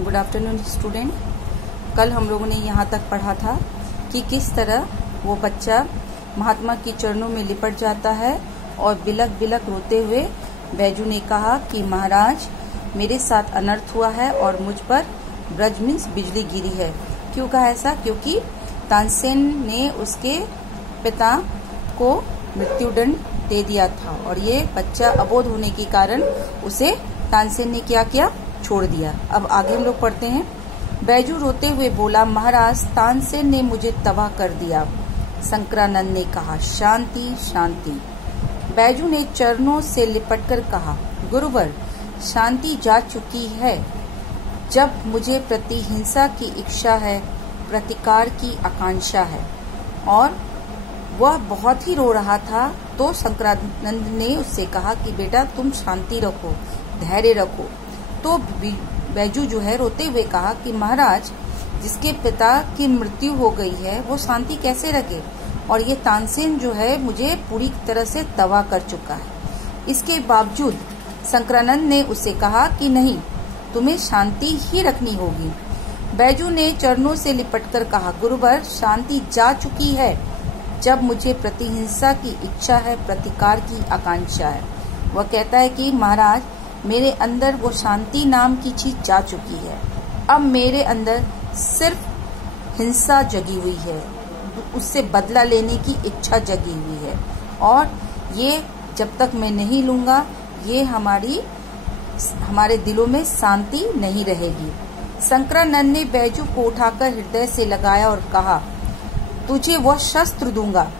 Good afternoon student. कल हम लोगों ने यहाँ तक पढ़ा था कि किस तरह वो बच्चा महात्मा के चरणों में लिपट जाता है और बिलक बिलक रोते हुए बैजू ने कहा कि महाराज मेरे साथ अनर्थ हुआ है और मुझ पर ब्रज मीन्स बिजली गिरी है। क्यों कहा ऐसा? क्योंकि तानसेन ने उसके पिता को मृत्युदंड दे दिया था और ये बच्चा अबोध होने के कारण उसे तानसेन ने क्या किया? छोड़ दिया। अब आगे हम लोग पढ़ते हैं। बैजू रोते हुए बोला, महाराज तानसेन ने मुझे तबाह कर दिया। शंकरानंद ने कहा, शांति शांति। बैजू ने चरणों से लिपटकर कहा, गुरुवर शांति जा चुकी है। जब मुझे प्रतिहिंसा की इच्छा है, प्रतिकार की आकांक्षा है। और वह बहुत ही रो रहा था तो शंकरानंद ने उससे कहा कि बेटा तुम शांति रखो, धैर्य रखो। तो बैजू जो है रोते हुए कहा कि महाराज जिसके पिता की मृत्यु हो गई है वो शांति कैसे रखे, और ये तानसेन जो है मुझे पूरी तरह से तबाह कर चुका है। इसके बावजूद शंकरानंद ने उससे कहा कि नहीं, तुम्हें शांति ही रखनी होगी। बैजू ने चरणों से लिपटकर कहा, गुरुवर शांति जा चुकी है। जब मुझे प्रतिहिंसा की इच्छा है, प्रतिकार की आकांक्षा है। वह कहता है कि महाराज मेरे अंदर वो शांति नाम की चीज जा चुकी है। अब मेरे अंदर सिर्फ हिंसा जगी हुई है, उससे बदला लेने की इच्छा जगी हुई है, और ये जब तक मैं नहीं लूंगा ये हमारे दिलों में शांति नहीं रहेगी। शंकरानंद ने बैजू को उठाकर हृदय से लगाया और कहा, तुझे वह शस्त्र दूंगा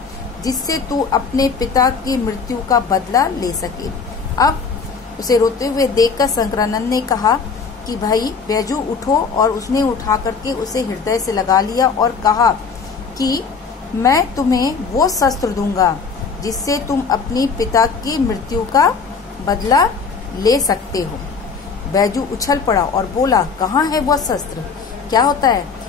जिससे तू अपने पिता की मृत्यु का बदला ले सके। अब उसे रोते हुए देखकर शंकरानंद ने कहा कि भाई बैजू उठो, और उसने उठा करके उसे हृदय से लगा लिया और कहा कि मैं तुम्हें वो शस्त्र दूंगा जिससे तुम अपनी पिता की मृत्यु का बदला ले सकते हो। बैजू उछल पड़ा और बोला, कहाँ है वो शस्त्र? क्या होता है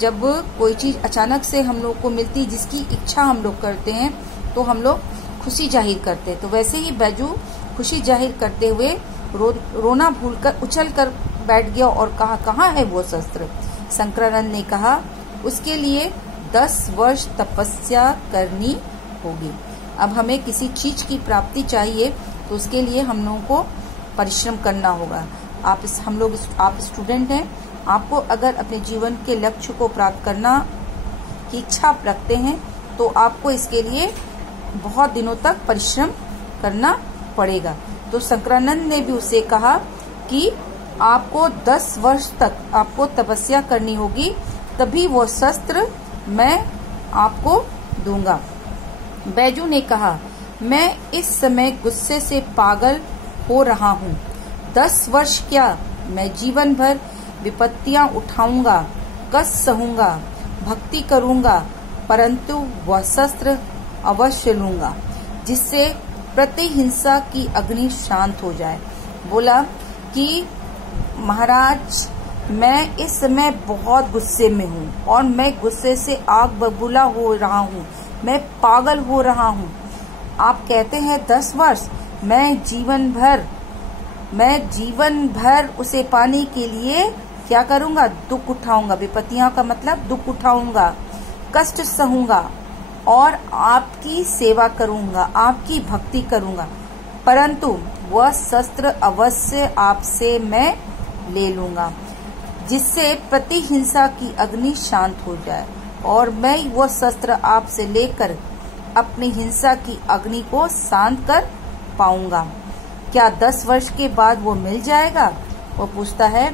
जब कोई चीज अचानक से हम लोग को मिलती, जिसकी इच्छा हम लोग करते हैं तो हम लोग खुशी जाहिर करते हैं। तो वैसे ही बैजू खुशी जाहिर करते हुए रोना भूलकर उछल कर बैठ गया और कहा, कहाँ है वो शस्त्र? शंकरानंद ने कहा, उसके लिए 10 वर्ष तपस्या करनी होगी। अब हमें किसी चीज की प्राप्ति चाहिए तो उसके लिए हम लोगों को परिश्रम करना होगा। आप स्टूडेंट हैं, आपको अगर अपने जीवन के लक्ष्य को प्राप्त करना की इच्छा रखते हैं तो आपको इसके लिए बहुत दिनों तक परिश्रम करना पड़ेगा। तो शंकरानंद ने भी उसे कहा कि आपको 10 वर्ष तक आपको तपस्या करनी होगी, तभी वो शस्त्र मैं आपको दूंगा। बैजू ने कहा, मैं इस समय गुस्से से पागल हो रहा हूँ। 10 वर्ष क्या, मैं जीवन भर विपत्तियां उठाऊंगा, कष्ट सहूंगा, भक्ति करूंगा, परंतु वह शस्त्र अवश्य लूंगा जिससे प्रतिहिंसा की अग्नि शांत हो जाए। बोला कि महाराज मैं इस समय बहुत गुस्से में हूँ और मैं गुस्से से आग बबूला हो रहा हूँ, मैं पागल हो रहा हूँ। आप कहते हैं 10 वर्ष, मैं जीवन भर उसे पाने के लिए क्या करूंगा? दुख उठाऊंगा। विपत्तियां का मतलब दुख उठाऊंगा, कष्ट सहूंगा और आपकी सेवा करूंगा, आपकी भक्ति करूंगा, परंतु वह शस्त्र अवश्य आपसे मैं ले लूंगा जिससे प्रतिहिंसा की अग्नि शांत हो जाए, और मैं वह शस्त्र आपसे लेकर अपनी हिंसा की अग्नि को शांत कर पाऊंगा। क्या 10 वर्ष के बाद वो मिल जाएगा? वो पूछता है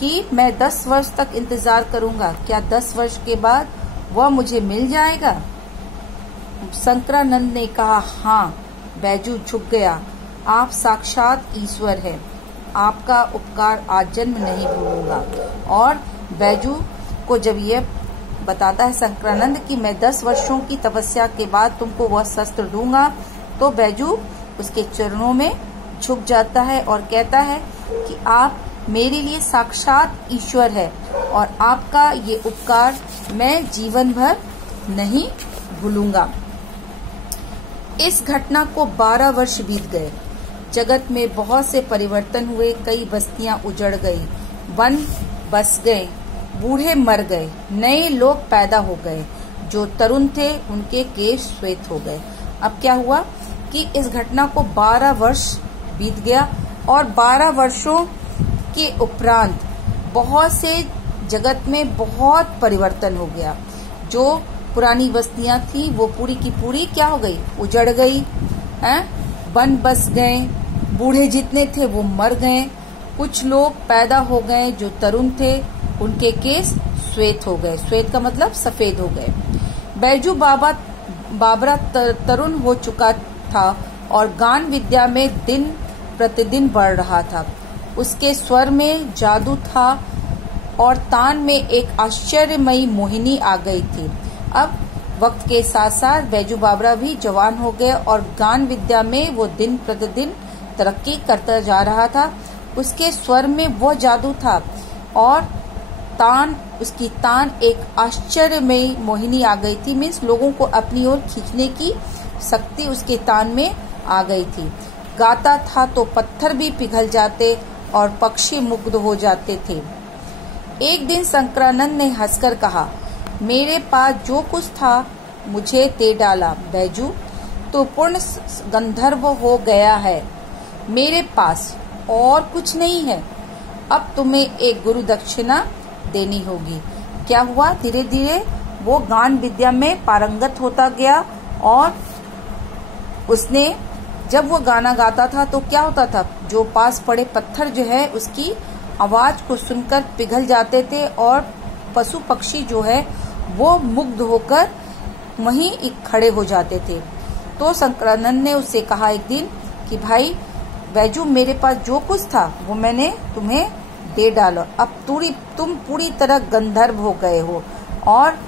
कि मैं 10 वर्ष तक इंतजार करूंगा, क्या 10 वर्ष के बाद वह मुझे मिल जाएगा? शंकरानंद ने कहा, हाँ। बैजू झुक गया, आप साक्षात ईश्वर हैं, आपका उपकार आज जन्म नहीं भूलूंगा। और बैजू को जब ये बताता है शंकरानंद कि मैं 10 वर्षों की तपस्या के बाद तुमको वह शस्त्र दूंगा, तो बैजू उसके चरणों में झुक जाता है और कहता है कि आप मेरे लिए साक्षात ईश्वर है और आपका ये उपकार मैं जीवन भर नहीं भूलूंगा। इस घटना को 12 वर्ष बीत गए। जगत में बहुत से परिवर्तन हुए, कई बस्तियां उजड़ गई, वन बस गए, बूढ़े मर गए, नए लोग पैदा हो गए, जो तरुण थे उनके केश श्वेत हो गए। अब क्या हुआ कि इस घटना को 12 वर्ष बीत गया और 12 वर्षों के उपरांत बहुत से जगत में बहुत परिवर्तन हो गया। जो पुरानी बस्तियां थी वो पूरी की पूरी क्या हो गई, उजड़ गई, वन बस गए, बूढ़े जितने थे वो मर गए, कुछ लोग पैदा हो गए जो तरुण थे उनके केस श्वेत हो गए। श्वेत का मतलब सफेद हो गए। बैजू बाबरा तरुण हो चुका था और गान विद्या में दिन प्रतिदिन बढ़ रहा था। उसके स्वर में जादू था और तान में एक आश्चर्यमयी मोहिनी आ गई थी। अब वक्त के साथ साथ बैजू बाबरा भी जवान हो गए और गान विद्या में वो दिन प्रतिदिन तरक्की करता जा रहा था। उसके स्वर में वो जादू था और उसकी तान एक आश्चर्यमयी मोहिनी आ गई थी। मीन्स लोगों को अपनी ओर खींचने की शक्ति उसके तान में आ गई थी। गाता था तो पत्थर भी पिघल जाते और पक्षी मुग्ध हो जाते थे। एक दिन शंकरानंद ने हंसकर कहा, मेरे पास जो कुछ था मुझे दे डाला बैजू, तो पूर्ण गंधर्व हो गया है। मेरे पास और कुछ नहीं है। अब तुम्हें एक गुरु दक्षिणा देनी होगी। क्या हुआ, धीरे धीरे वो गान विद्या में पारंगत होता गया और उसने जब वो गाना गाता था तो क्या होता था, जो पास पड़े पत्थर जो है उसकी आवाज को सुनकर पिघल जाते थे और पशु पक्षी जो है वो मुग्ध होकर वहीं खड़े हो जाते थे। तो शंकरानंद ने उससे कहा एक दिन कि भाई बैजू, मेरे पास जो कुछ था वो मैंने तुम्हें दे डालो। अब तुम पूरी तरह गंधर्व हो गए हो और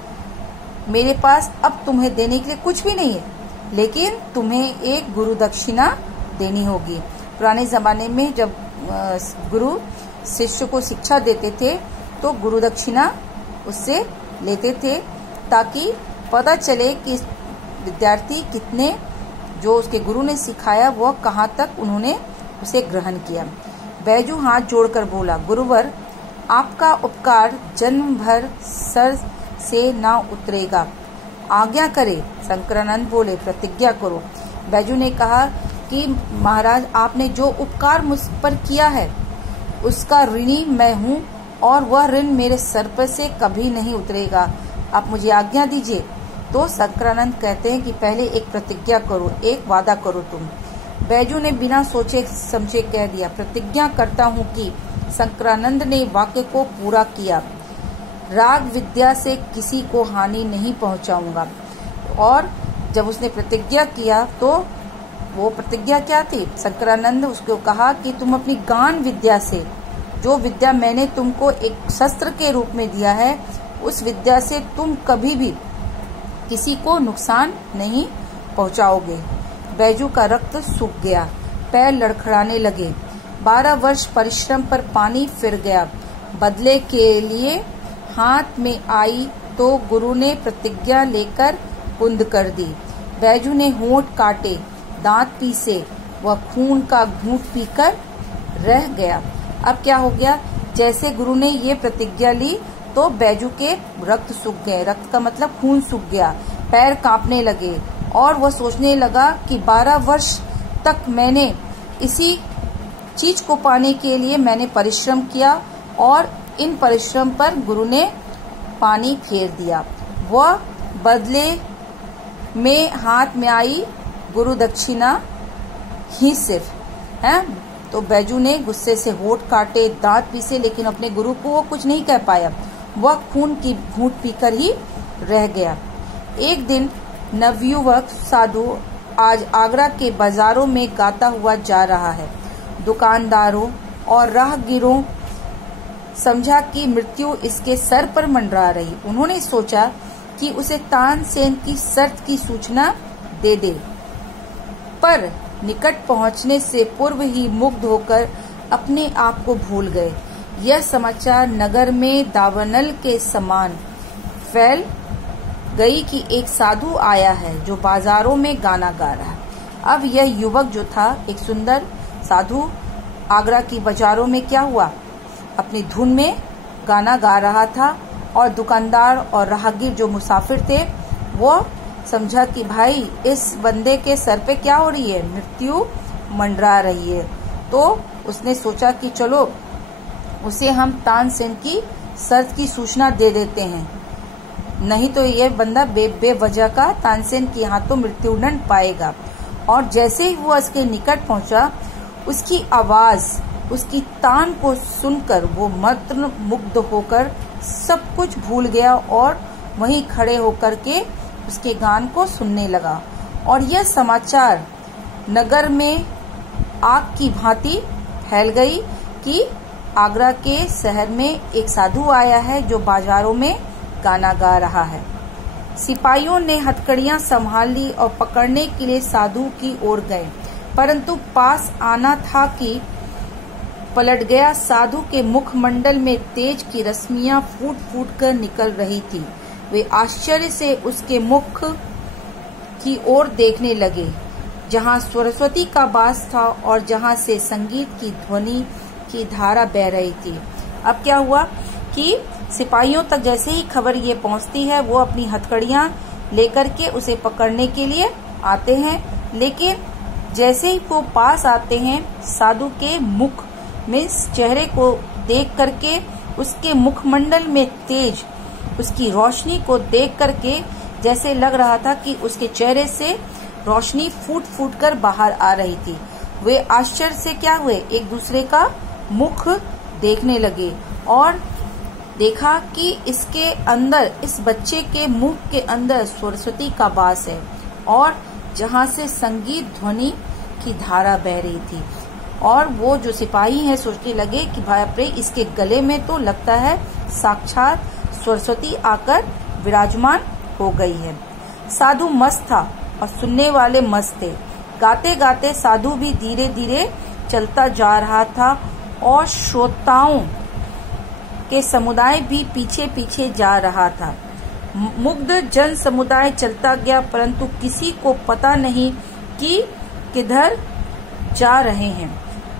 मेरे पास अब तुम्हें देने के लिए कुछ भी नहीं है, लेकिन तुम्हें एक गुरु दक्षिणा देनी होगी। पुराने जमाने में जब गुरु शिष्य को शिक्षा देते थे तो गुरु दक्षिणा उससे लेते थे ताकि पता चले कि विद्यार्थी कितने जो उसके गुरु ने सिखाया वो कहाँ तक उन्होंने उसे ग्रहण किया। बैजू हाथ जोड़कर बोला, गुरुवर, आपका उपकार जन्म भर सर से ना उतरेगा, आज्ञा करे। शंकरानंद बोले, प्रतिज्ञा करो। बैजू ने कहा कि महाराज, आपने जो उपकार मुझ पर किया है उसका ऋणी मैं हूँ और वह ऋण मेरे सर पर से कभी नहीं उतरेगा। आप मुझे आज्ञा दीजिए। तो शंकरानंद कहते हैं कि पहले एक प्रतिज्ञा करो, एक वादा करो तुम। बैजू ने बिना सोचे समझे कह दिया, प्रतिज्ञा करता हूँ कि शंकरानंद ने वाक्य को पूरा किया। राग विद्या से किसी को हानि नहीं पहुंचाऊंगा। और जब उसने प्रतिज्ञा किया तो वो प्रतिज्ञा क्या थी, शंकरानंद उसको कहा कि तुम अपनी गान विद्या से, जो विद्या मैंने तुमको एक शस्त्र के रूप में दिया है, उस विद्या से तुम कभी भी किसी को नुकसान नहीं पहुंचाओगे। बैजू का रक्त सूख गया, पैर लड़खड़ाने लगे। 12 वर्ष परिश्रम पर पानी फिर गया। बदले के लिए हाथ में आई तो गुरु ने प्रतिज्ञा लेकर कुंद कर दी। बैजू ने होंठ काटे, दांत पीसे, वह खून का घूंट पीकर रह गया। अब क्या हो गया, जैसे गुरु ने ये प्रतिज्ञा ली तो बैजू के रक्त सूख गए। रक्त का मतलब खून सूख गया, पैर कांपने लगे और वह सोचने लगा कि 12 वर्ष तक मैंने इसी चीज को पाने के लिए मैंने परिश्रम किया और इन परिश्रम पर गुरु ने पानी फेर दिया। वह बदले में हाथ में आई गुरु दक्षिणा ही सिर्फ है। तो बैजू ने गुस्से से होठ काटे, दांत पीसे, लेकिन अपने गुरु को वो कुछ नहीं कह पाया। वह खून की घूंट पीकर ही रह गया। एक दिन नवयुवक साधु आज आगरा के बाजारों में गाता हुआ जा रहा है। दुकानदारों और राहगीरों समझा कि मृत्यु इसके सर पर मंडरा रही। उन्होंने सोचा कि उसे तानसेन की शर्त की सूचना दे दे, पर निकट पहुंचने से पूर्व ही मुग्ध होकर अपने आप को भूल गए। यह समाचार नगर में दावानल के समान फैल गई कि एक साधु आया है जो बाजारों में गाना गा रहा है। अब यह युवक जो था, एक सुंदर साधु, आगरा की बाजारों में क्या हुआ, अपनी धुन में गाना गा रहा था और दुकानदार और राहगीर जो मुसाफिर थे वो समझा कि भाई इस बंदे के सर पे क्या हो रही है, मृत्यु मंडरा रही है। तो उसने सोचा कि चलो उसे हम तानसेन की सर्द की सूचना दे देते हैं, नहीं तो ये बंदा बेवजह का तानसेन के हाथों मृत्युदंड पाएगा। और जैसे ही वो उसके निकट पहुंचा, उसकी आवाज, उसकी तान को सुनकर वो मंत्र मुग्ध होकर सब कुछ भूल गया और वहीं खड़े होकर के उसके गान को सुनने लगा। और यह समाचार नगर में आग की भांति फैल गई कि आगरा के शहर में एक साधु आया है जो बाजारों में गाना गा रहा है। सिपाहियों ने हथकड़ियां संभाल ली और पकड़ने के लिए साधु की ओर गए, परंतु पास आना था कि पलट गया। साधु के मुखमंडल में तेज की रश्मियां फूट फूट कर निकल रही थी। वे आश्चर्य से उसके मुख की ओर देखने लगे, जहां सरस्वती का वास था और जहां से संगीत की ध्वनि की धारा बह रही थी। अब क्या हुआ कि सिपाहियों तक जैसे ही खबर ये पहुंचती है, वो अपनी हथकड़ियां लेकर के उसे पकड़ने के लिए आते हैं, लेकिन जैसे ही वो पास आते हैं, साधु के मुख में चेहरे को देख करके, उसके मुखमंडल में तेज उसकी रोशनी को देख करके जैसे लग रहा था कि उसके चेहरे से रोशनी फूट फूट कर बाहर आ रही थी। वे आश्चर्य से क्या हुए, एक दूसरे का मुख देखने लगे और देखा कि इसके अंदर, इस बच्चे के मुख के अंदर सरस्वती का वास है और जहां से संगीत ध्वनि की धारा बह रही थी। और वो जो सिपाही हैं सोचने लगे कि बाप रे, इसके गले में तो लगता है साक्षात सरस्वती आकर विराजमान हो गई है। साधु मस्त था और सुनने वाले मस्त थे। गाते गाते साधु भी धीरे धीरे चलता जा रहा था और श्रोताओं के समुदाय भी पीछे पीछे जा रहा था। मुग्ध जन समुदाय चलता गया, परंतु किसी को पता नहीं कि किधर जा रहे हैं।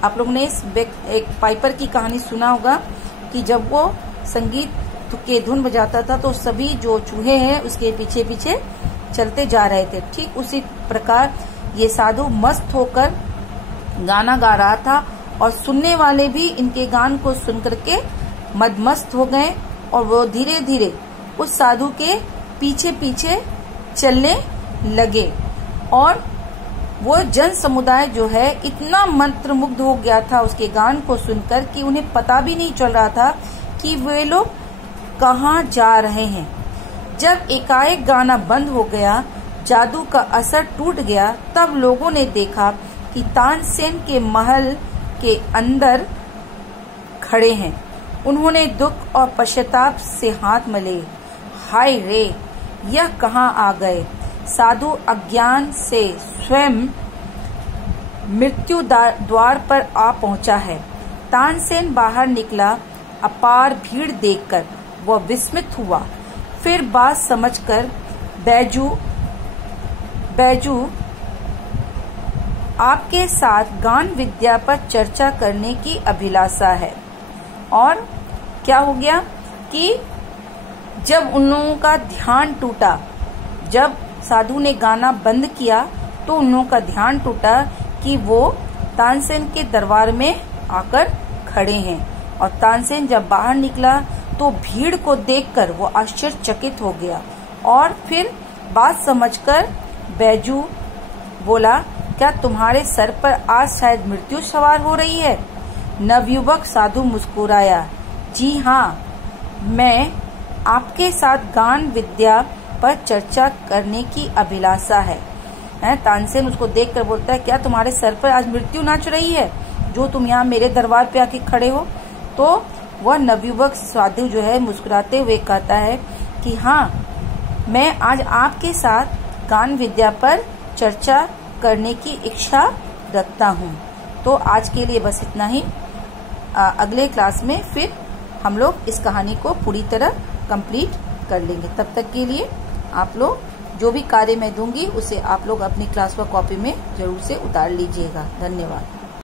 आप लोगों ने एक पाइपर की कहानी सुना होगा कि जब वो संगीत के धुन बजाता था तो सभी जो चूहे हैं उसके पीछे पीछे चलते जा रहे थे। ठीक उसी प्रकार ये साधु मस्त होकर गाना गा रहा था और सुनने वाले भी इनके गान को सुनकर के मदमस्त हो गए और वो धीरे धीरे उस साधु के पीछे पीछे चलने लगे। और वो जन समुदाय जो है इतना मंत्रमुग्ध हो गया था उसके गान को सुनकर कि उन्हें पता भी नहीं चल रहा था कि वे लोग कहाँ जा रहे हैं। जब एकाएक गाना बंद हो गया, जादू का असर टूट गया, तब लोगों ने देखा कि तानसेन के महल के अंदर खड़े हैं। उन्होंने दुख और पश्चाताप से हाथ मले। हाय रे, यह कहाँ आ गए। साधु अज्ञान से स्वयं मृत्यु द्वार पर आ पहुंचा है। तानसेन बाहर निकला। अपार भीड़ देखकर वह विस्मित हुआ। फिर बात समझकर, बैजू आपके साथ गान विद्या पर चर्चा करने की अभिलाषा है। और क्या हो गया कि जब उन लोगों का ध्यान टूटा, जब साधु ने गाना बंद किया तो उन लोगों का ध्यान टूटा कि वो तानसेन के दरबार में आकर खड़े हैं। और तानसेन जब बाहर निकला तो भीड़ को देखकर वो आश्चर्यचकित हो गया। और फिर बात समझकर बैजू बोला, क्या तुम्हारे सर पर आज शायद मृत्यु सवार हो रही है। नवयुवक साधु मुस्कुराया। जी हाँ, मैं आपके साथ गान विद्या पर चर्चा करने की अभिलाषा है। तानसेन उसको देखकर बोलता है, क्या तुम्हारे सर पर आज मृत्यु नाच रही है जो तुम यहाँ मेरे दरबार पे आके खड़े हो। तो वह नवयुवक साधु जो है मुस्कुराते हुए कहता है कि हाँ, मैं आज आपके साथ गान विद्या पर चर्चा करने की इच्छा रखता हूँ। तो आज के लिए बस इतना ही। अगले क्लास में फिर हम लोग इस कहानी को पूरी तरह कंप्लीट कर लेंगे। तब तक के लिए आप लोग जो भी कार्य मैं दूंगी उसे आप लोग अपनी क्लास वर्क कॉपी में जरूर से उतार लीजिएगा। धन्यवाद।